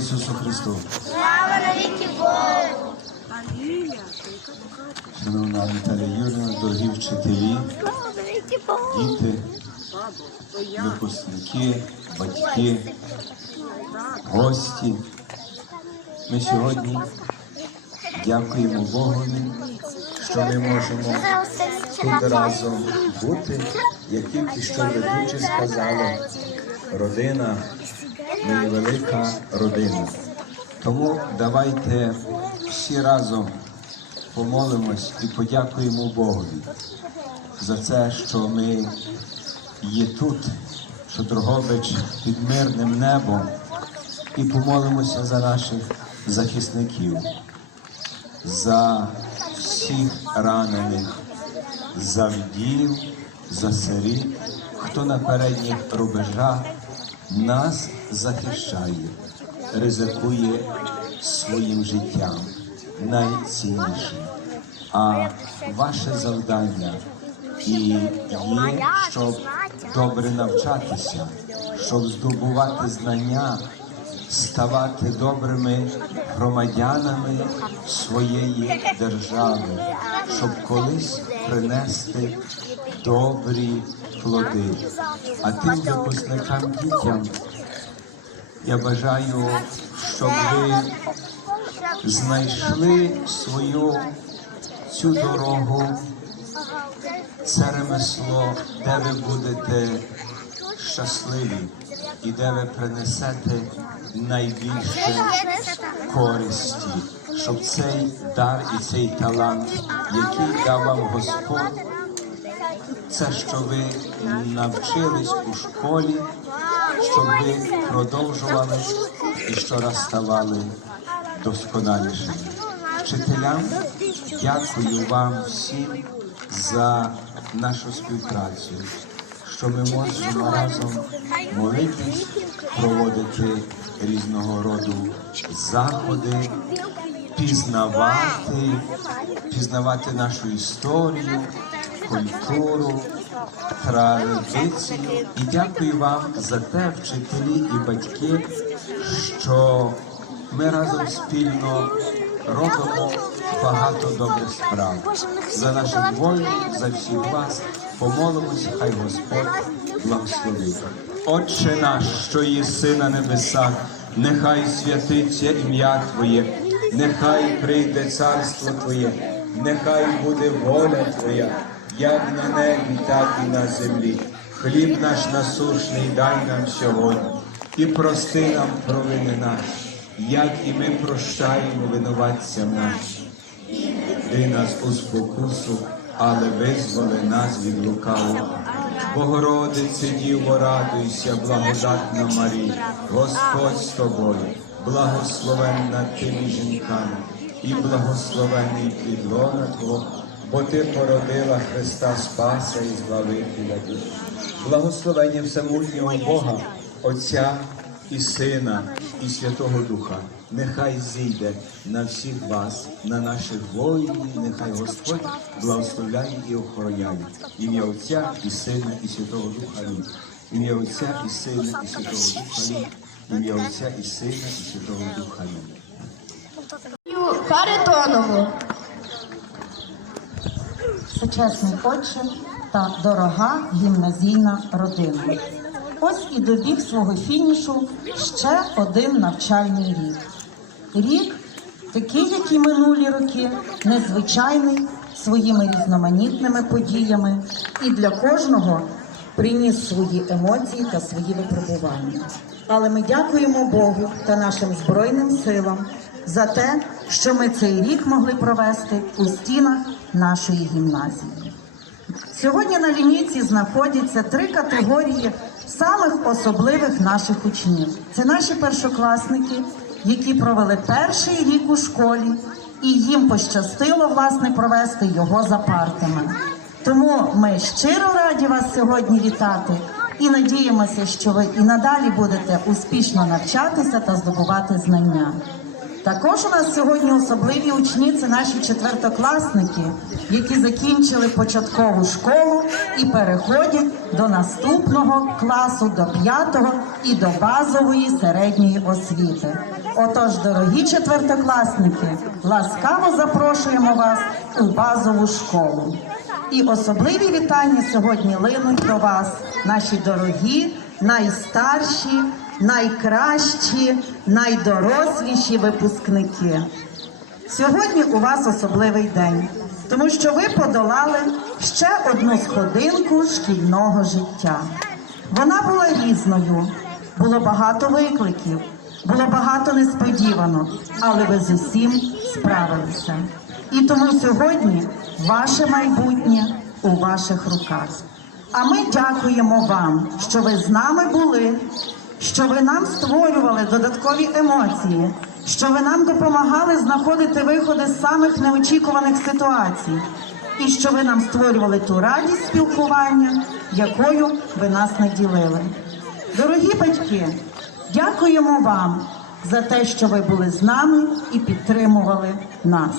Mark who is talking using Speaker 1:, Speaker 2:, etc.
Speaker 1: Ісусу Христу!
Speaker 2: Слава навіки Богу!
Speaker 1: Шановна Наталія Юрівна, дорогі вчителі,
Speaker 2: Богу!
Speaker 1: діти, випускники, батьки, гості. Ми сьогодні дякуємо Богові, що ми можемо тут разом бути, як тільки що ведучі сказали, родина, ми є велика родина. Тому давайте всі разом помолимось і подякуємо Богові за це, що ми є тут, що Дрогобич під мирним небом, і помолимося за наших захисників, за всіх ранених, за вдів, за сиріт, хто на передніх рубежах нас захищає, ризикує своїм життям найціннішим. А ваше завдання і є, щоб добре навчатися, щоб здобувати знання, ставати добрими громадянами своєї держави, щоб колись принести добрі плоди. А тим випускникам дітям я бажаю, щоб ви знайшли свою цю дорогу, це ремесло, де ви будете щасливі і де ви принесете найбільше користі, щоб цей дар і цей талант, який дав вам Господь, це, що ви навчились у школі, щоб ви продовжували і щораз ставали досконалішими. Вчителям дякую вам всім за нашу співпрацю, що ми можемо разом молитись, проводити різного роду заходи, пізнавати, пізнавати нашу історію, культуру, традицію. І дякую вам за те, вчителі і батьки, що ми разом спільно робимо багато добрих справ. За наших воїнів, за всіх вас помолимося, хай Господь благословить. Отче наш, що єси на небесах, нехай святиться ім'я Твоє, нехай прийде царство Твоє, нехай буде воля Твоя, як на небі, так і на землі. Хліб наш насушний дай нам сьогодні, і прости нам провини наші як і ми прощаємо винуватцям нашим. Ти нас у спокусу, але визволи нас від лукавого. Богородице, Діво, радуйся, благодатна Марія, Господь з тобою, благословенна ти жінками, і благословений підлона Твого, бо ти породила Христа Спаса і Збавителя душ. Благословення всемутнього Бога, Отця і Сина, і Святого Духа. Нехай зійде на всіх вас, на наших воїнів, нехай Господь благословляє і охороняє. Ім'я Отця і Сина, і Святого Духа. Ім'я Отця і Сина, і Святого Духа. Ім'я Отця і Сина, і Святого Духа.
Speaker 3: Харитонову.
Speaker 4: Сучасний отче та дорога гімназійна родина. Ось і добіг свого фінішу ще один навчальний рік. Рік, такий, як і минулі роки, незвичайний своїми різноманітними подіями і для кожного приніс свої емоції та свої випробування. Але ми дякуємо Богу та нашим Збройним силам за те, що ми цей рік могли провести у стінах нашої гімназії. Сьогодні на лінійці знаходяться три категорії самих особливих наших учнів. Це наші першокласники, які провели перший рік у школі, і їм пощастило власне провести його за партами. Тому ми щиро раді вас сьогодні вітати і надіємося, що ви і надалі будете успішно навчатися та здобувати знання. Також у нас сьогодні особливі учні це наші четвертокласники, які закінчили початкову школу і переходять до наступного класу, до п'ятого і до базової середньої освіти. Отож, дорогі четвертокласники, ласкаво запрошуємо вас у базову школу. І особливі вітання сьогодні линуть до вас, наші дорогі, найстарші, найкращі, найдоросліші випускники. Сьогодні у вас особливий день, тому що ви подолали ще одну сходинку шкільного життя. Вона була різною, було багато викликів, було багато несподіванок, але ви з усім справилися. І тому сьогодні ваше майбутнє у ваших руках. А ми дякуємо вам, що ви з нами були, що ви нам створювали додаткові емоції, що ви нам допомагали знаходити виходи з самих неочікуваних ситуацій, і що ви нам створювали ту радість спілкування, якою ви нас наділили. Дорогі батьки, дякуємо вам за те, що ви були з нами і підтримували нас.